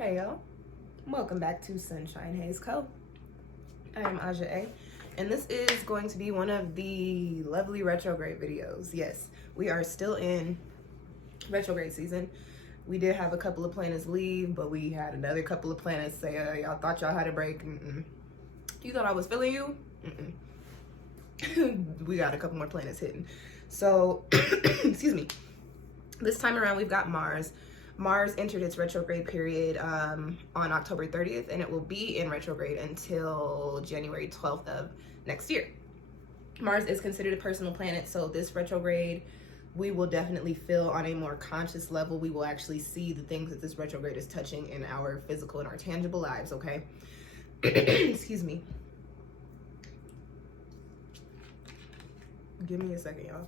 Hey y'all, welcome back to SunshinehazeCo. I am AUJHA, and this is going to be one of the lovely retrograde videos. Yes, we are still in retrograde season. We did have a couple of planets leave, but we had another couple of planets say, y'all thought y'all had a break. You thought I was feeling you? We got a couple more planets hitting. So, excuse me. This time around, we've got Mars. Mars entered its retrograde period on October 30th, and it will be in retrograde until January 12th of next year. Mars is considered a personal planet, so this retrograde, we will definitely feel on a more conscious level. We will actually see the things that this retrograde is touching in our physical and our tangible lives, okay? Excuse me. Give me a second, y'all.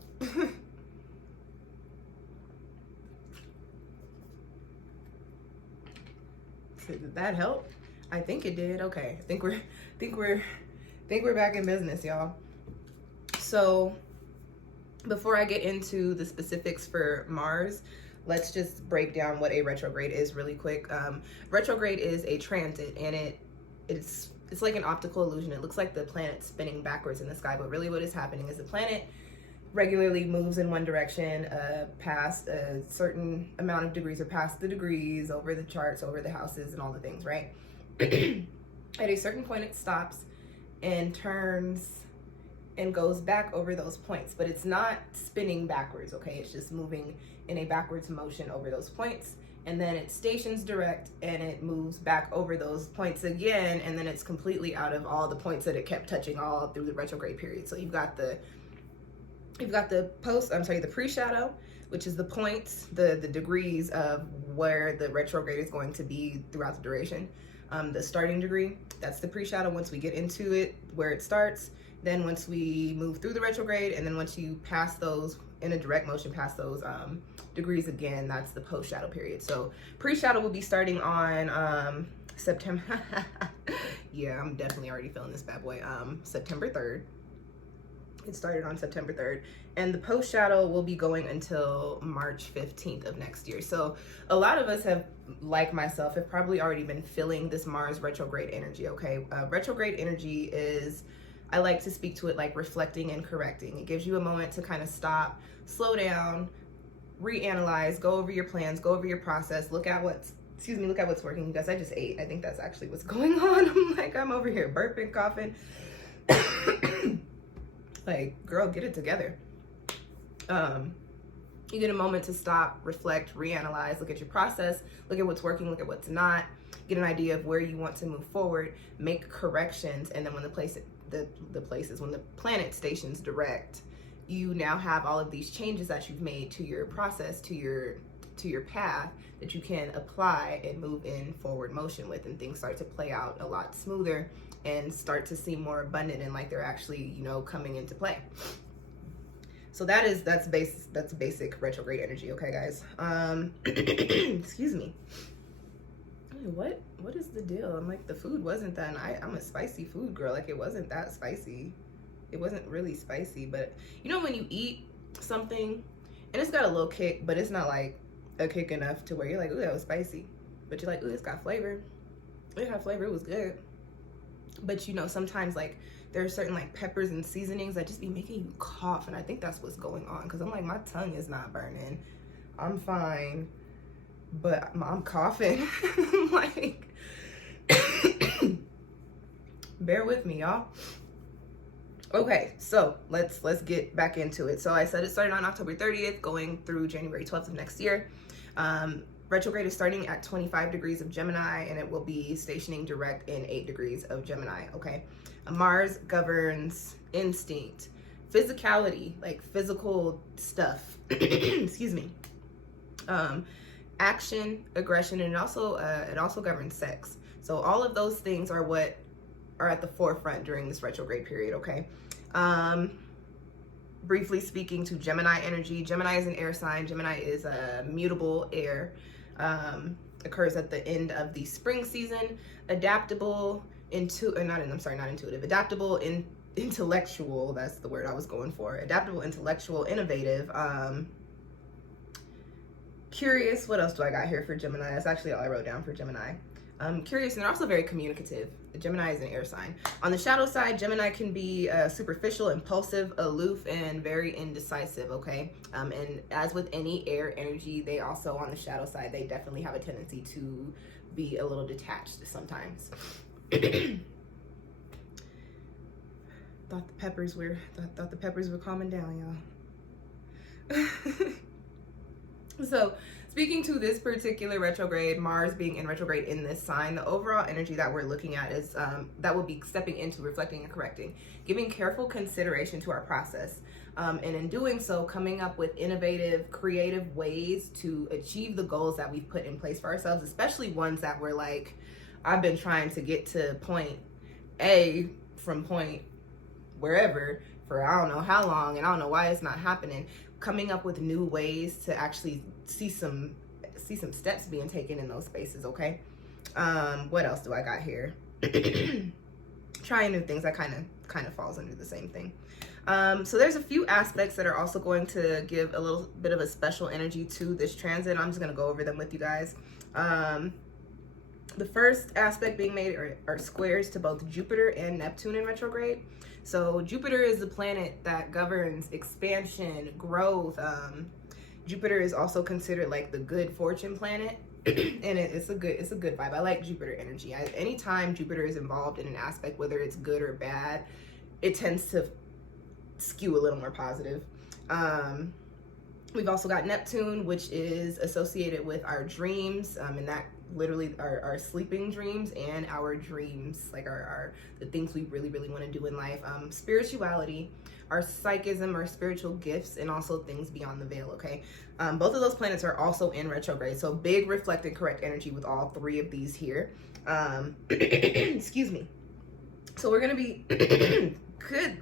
Did that help? I think it did. Okay, I think we're back in business, y'all. So before I get into the specifics for Mars, let's just break down what a retrograde is really quick. Retrograde is a transit, and it's like an optical illusion. It looks like the planet spinning backwards in the sky, but really what is happening is the planet regularly moves in one direction past a certain amount of degrees, or past the degrees, over the charts, over the houses, and all the things, right? At a certain point it stops and turns and goes back over those points, but it's not spinning backwards, okay? It's just moving in a backwards motion over those points, and then it stations direct and it moves back over those points again, and then it's completely out of all the points that it kept touching all through the retrograde period. So you've got the pre-shadow, which is the points, the degrees of where the retrograde is going to be throughout the duration. The starting degree, that's the pre-shadow once we get into it, where it starts. Then once we move through the retrograde, and then once you pass those in a direct motion past those degrees again, that's the post-shadow period. So pre-shadow will be starting on September. Yeah, I'm definitely already feeling this bad boy. September 3rd. It started on September 3rd, and the post shadow will be going until March 15th of next year. So a lot of us have, like myself, have probably already been feeling this Mars retrograde energy, okay? Retrograde energy is, I like to speak to it like reflecting and correcting. It gives you a moment to kind of stop, slow down, reanalyze, go over your plans, go over your process, look at what's working. You guys, I just ate. I think that's actually what's going on. I'm over here burping, coughing. Like, girl, get it together. You get a moment to stop, reflect, reanalyze, look at your process, look at what's working, look at what's not, get an idea of where you want to move forward, make corrections, and then when when the planet stations direct, you now have all of these changes that you've made to your process, to your path, that you can apply and move in forward motion with, and things start to play out a lot smoother and start to seem more abundant and like they're actually, coming into play. So that's basic retrograde energy, okay, guys? Excuse me. What is the deal? I'm like, the food wasn't that, I'm a spicy food girl. Like, it wasn't that spicy. It wasn't really spicy, but when you eat something and it's got a little kick, but it's not like a kick enough to where you're like, ooh, that was spicy. But you're like, ooh, it's got flavor. It had flavor, it was good. But sometimes like there are certain like peppers and seasonings that just be making you cough, and I think that's what's going on, because I'm like, my tongue is not burning, I'm fine, but I'm coughing. Like, bear with me, y'all. Okay, so let's get back into it. So I said it started on October 30th, going through January 12th of next year. Retrograde is starting at 25 degrees of Gemini, and it will be stationing direct in 8 degrees of Gemini, okay? Mars governs instinct, physicality, like physical stuff, excuse me, action, aggression, and it also governs sex. So all of those things are what are at the forefront during this retrograde period, okay? Briefly speaking to Gemini energy, Gemini is an air sign. Gemini is a mutable air. Occurs at the end of the spring season. Adaptable, adaptable, intellectual, that's the word I was going for. Adaptable, intellectual, innovative, Curious, what else do I got here for Gemini? That's actually all I wrote down for Gemini. Curious, and they're also very communicative. Gemini is an air sign. On the shadow side, Gemini can be superficial, impulsive, aloof, and very indecisive, okay? And as with any air energy, they also, on the shadow side, they definitely have a tendency to be a little detached sometimes. Thought the peppers were calming down, y'all. So, speaking to this particular retrograde, Mars being in retrograde in this sign, the overall energy that we're looking at is that will be stepping into reflecting and correcting, giving careful consideration to our process. And in doing so, coming up with innovative, creative ways to achieve the goals that we've put in place for ourselves, especially ones that were like, I've been trying to get to point A from point wherever for I don't know how long, and I don't know why it's not happening. Coming up with new ways to actually see some steps being taken in those spaces, okay? What else do I got here? Trying new things, that kind of falls under the same thing. So there's a few aspects that are also going to give a little bit of a special energy to this transit. I'm just going to go over them with you guys. The first aspect being made are squares to both Jupiter and Neptune in retrograde. So Jupiter is the planet that governs expansion, growth. Jupiter is also considered like the good fortune planet, and it's a good vibe. I like Jupiter energy. Anytime Jupiter is involved in an aspect, whether it's good or bad, it tends to skew a little more positive. We've also got Neptune, which is associated with our dreams, and that literally our sleeping dreams and our dreams, like the things we really want to do in life, spirituality, our psychism, our spiritual gifts, and also things beyond the veil, okay? Both of those planets are also in retrograde, so big reflect and correct energy with all three of these here. Excuse me. So we're gonna be good.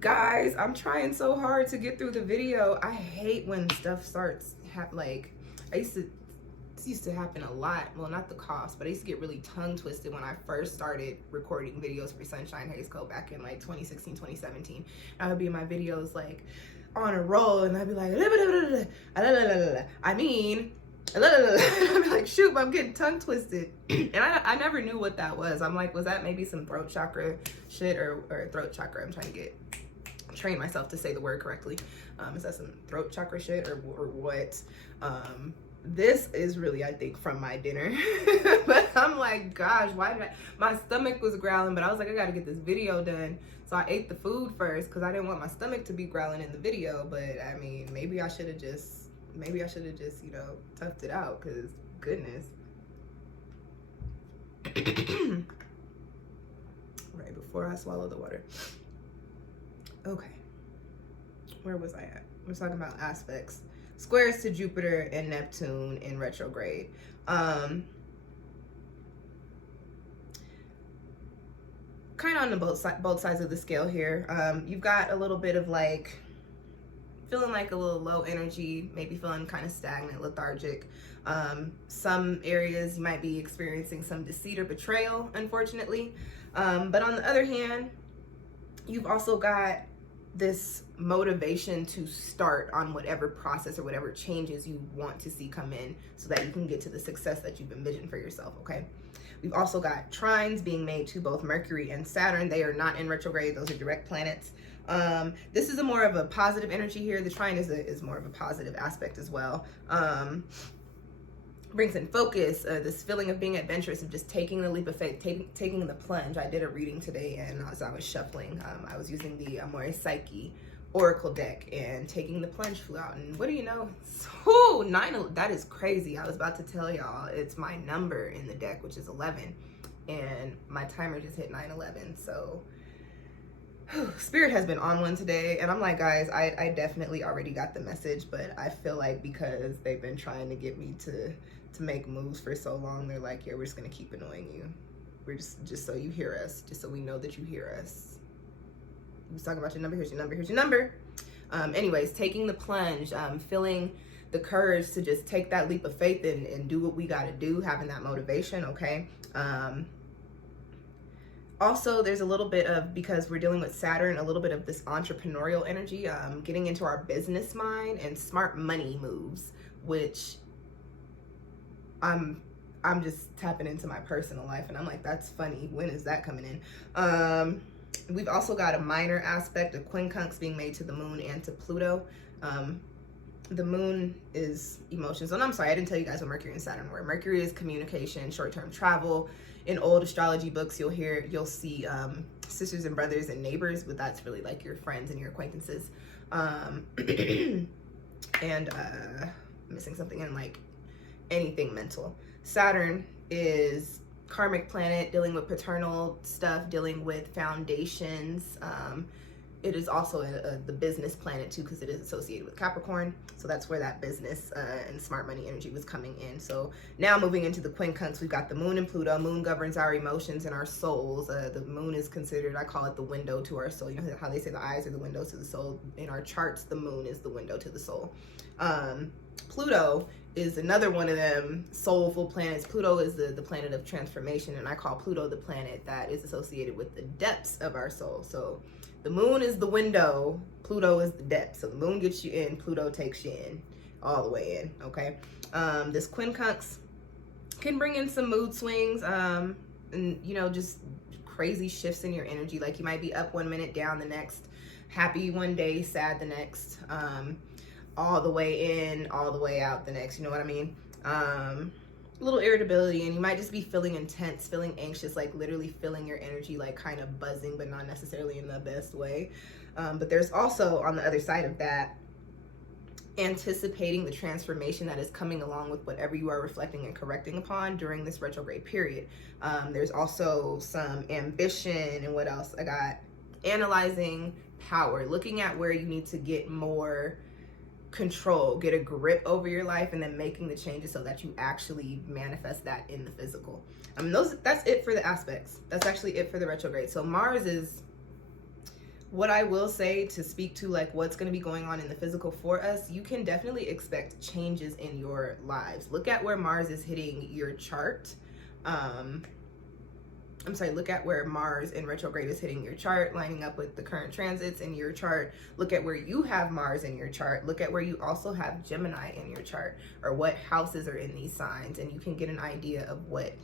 Guys, I'm trying so hard to get through the video. I hate when stuff starts like, this used to happen a lot. Well, not the cost, but I used to get really tongue twisted when I first started recording videos for SunshinehazeCo back in like 2016, 2017. I would be in my videos like on a roll, and I'd be like, I'd be like, shoot, I'm getting tongue twisted. And I never knew what that was. I'm like, was that maybe some throat chakra shit or throat chakra? I'm trying to train myself to say the word correctly. Is that some throat chakra shit or what? This is really, I think, from my dinner. But I'm like, gosh, my stomach was growling, but I was like, I gotta get this video done. So I ate the food first because I didn't want my stomach to be growling in the video. But I mean, maybe I should have just, you know, toughed it out, because goodness. Right before I swallow the water. Okay. Where was I at? We're talking about aspects. Squares to Jupiter and Neptune in retrograde. Kind of on the both sides of the scale here. You've got a little bit of like feeling like a little low energy, maybe feeling kind of stagnant, lethargic. Some areas you might be experiencing some deceit or betrayal, unfortunately. But on the other hand, you've also got this motivation to start on whatever process or whatever changes you want to see come in so that you can get to the success that you've envisioned for yourself, okay? We've also got trines being made to both Mercury and Saturn. They are not in retrograde. Those are direct planets. This is a more of a positive energy here. The trine is more of a positive aspect as well. Brings in focus, this feeling of being adventurous, of just taking the leap of faith, taking the plunge. I did a reading today, and as I was shuffling, I was using the Amore Psyche Oracle deck, and taking the plunge flew out. And what do you know? So, that is crazy. I was about to tell y'all, it's my number in the deck, which is 11, and my timer just hit 9/11. So, Spirit has been on one today, and I'm like, guys, I definitely already got the message, but I feel like because they've been trying to get me to make moves for so long, they're like, yeah, we're just gonna keep annoying you. We're just so you hear us, just so we know that you hear us. We was talking about your number. Here's your number. Here's your number. Anyways, taking the plunge, feeling the courage to just take that leap of faith and do what we got to do, having that motivation, okay? Also, there's a little bit of, because we're dealing with Saturn, a little bit of this entrepreneurial energy, getting into our business mind and smart money moves which I'm just tapping into my personal life, and I'm like, that's funny. When is that coming in? We've also got a minor aspect of quincunx being made to the moon and to Pluto. The moon is emotions. And I'm sorry, I didn't tell you guys what Mercury and Saturn were. Mercury is communication, short-term travel. In old astrology books, you'll see sisters and brothers and neighbors, but that's really like your friends and your acquaintances. And missing something in like anything mental. Saturn is karmic planet, dealing with paternal stuff, dealing with foundations. It is also the business planet too, because it is associated with Capricorn. So that's where that business and smart money energy was coming in. So now moving into the quincunx, we've got the moon and Pluto. Moon governs our emotions and our souls. The moon is considered, I call it the window to our soul. You know how they say the eyes are the windows to the soul? In our charts, the moon is the window to the soul. Pluto is another one of them soulful planets. Pluto is the planet of transformation, and I call Pluto the planet that is associated with the depths of our soul. So the moon is the window, Pluto is the depth. So the moon gets you in, Pluto takes you in, all the way in, okay? This quincunx can bring in some mood swings, and you know, just crazy shifts in your energy. Like you might be up one minute, down the next, happy one day, sad the next, all the way in, all the way out the next, you know what I mean? A little irritability, and you might just be feeling intense, feeling anxious, like literally feeling your energy like kind of buzzing, but not necessarily in the best way. But there's also, on the other side of that, anticipating the transformation that is coming along with whatever you are reflecting and correcting upon during this retrograde period. There's also some ambition, and what else? I got analyzing power, looking at where you need to get more control, get a grip over your life, and then making the changes so that you actually manifest that in the physical. That's it for the aspects. That's actually it for the retrograde. So Mars is what I will say to speak to like what's going to be going on in the physical for us. You can definitely expect changes in your lives. Look at where Mars is hitting your chart. Look at where Mars in retrograde is hitting your chart, lining up with the current transits in your chart. Look at where you have Mars in your chart. Look at where you also have Gemini in your chart, or what houses are in these signs, and you can get an idea of what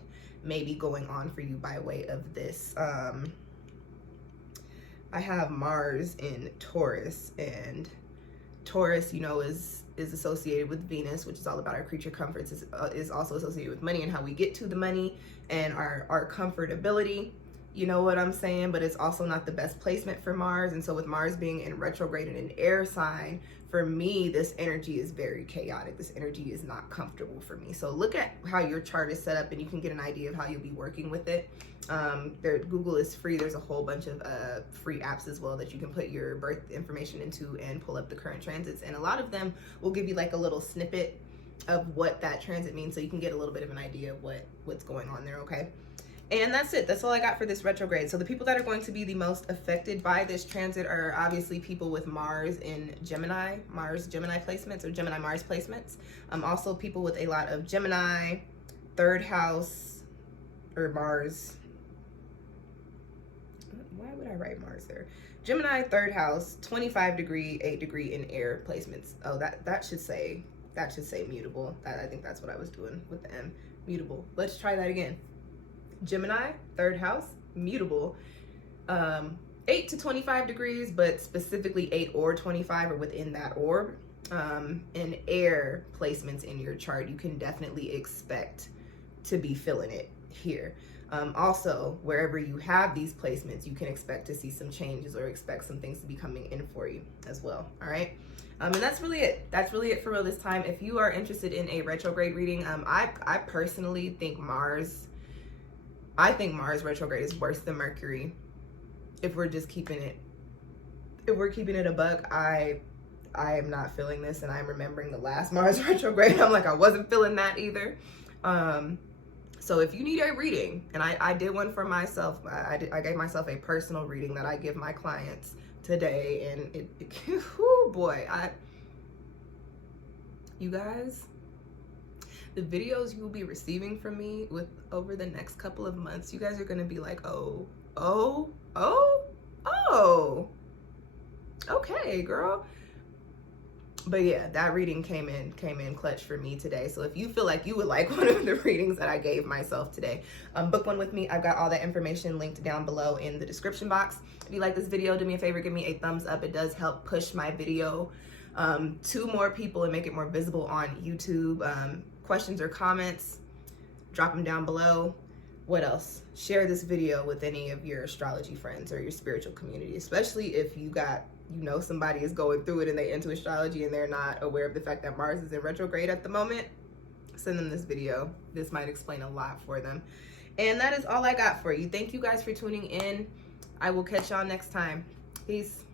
may be going on for you by way of this. I have Mars in Taurus, and Taurus, you know, is associated with Venus, which is all about our creature comforts, is also associated with money and how we get to the money and our comfortability, you know what I'm saying? But it's also not the best placement for Mars. And so with Mars being in retrograde in an air sign, for me, this energy is very chaotic. This energy is not comfortable for me. So look at how your chart is set up, and you can get an idea of how you'll be working with it. Google is free. There's a whole bunch of free apps as well that you can put your birth information into and pull up the current transits. And a lot of them will give you like a little snippet of what that transit means, so you can get a little bit of an idea of what's going on there, okay? And that's it. That's all I got for this retrograde. So the people that are going to be the most affected by this transit are obviously people with Mars in Gemini, Mars-Gemini placements, or Gemini-Mars placements. Also people with a lot of Gemini, third house, or Mars. Why would I write Mars there? Gemini, third house, 25 degree, 8 degree in air placements. Oh, that should say mutable. I think that's what I was doing with the M. Mutable. Let's try that again. Gemini, third house, mutable, 8 to 25 degrees, but specifically 8 or 25 or within that orb. And air placements in your chart, you can definitely expect to be feeling it here. Also, wherever you have these placements, you can expect to see some changes or expect some things to be coming in for you as well. All right. And that's really it. That's really it for real this time. If you are interested in a retrograde reading, I personally think Mars retrograde is worse than Mercury. If we're just keeping it a buck, I am not feeling this, and I'm remembering the last Mars retrograde. I'm like, I wasn't feeling that either. So if you need a reading, and I did one for myself, I gave myself a personal reading that I give my clients today, and oh boy, you guys, the videos you will be receiving from me over the next couple of months, you guys are gonna be like, oh, okay, girl. But yeah, that reading came in clutch for me today. So if you feel like you would like one of the readings that I gave myself today, book one with me. I've got all that information linked down below in the description box. If you like this video, do me a favor, give me a thumbs up. It does help push my video to more people and make it more visible on YouTube. Questions or comments, drop them down below. What else? Share this video with any of your astrology friends or your spiritual community, especially if you know somebody is going through it and they into astrology and they're not aware of the fact that Mars is in retrograde at the moment. Send them this video. This might explain a lot for them. And that is all I got for you. Thank you guys for tuning in. I will catch y'all next time. Peace.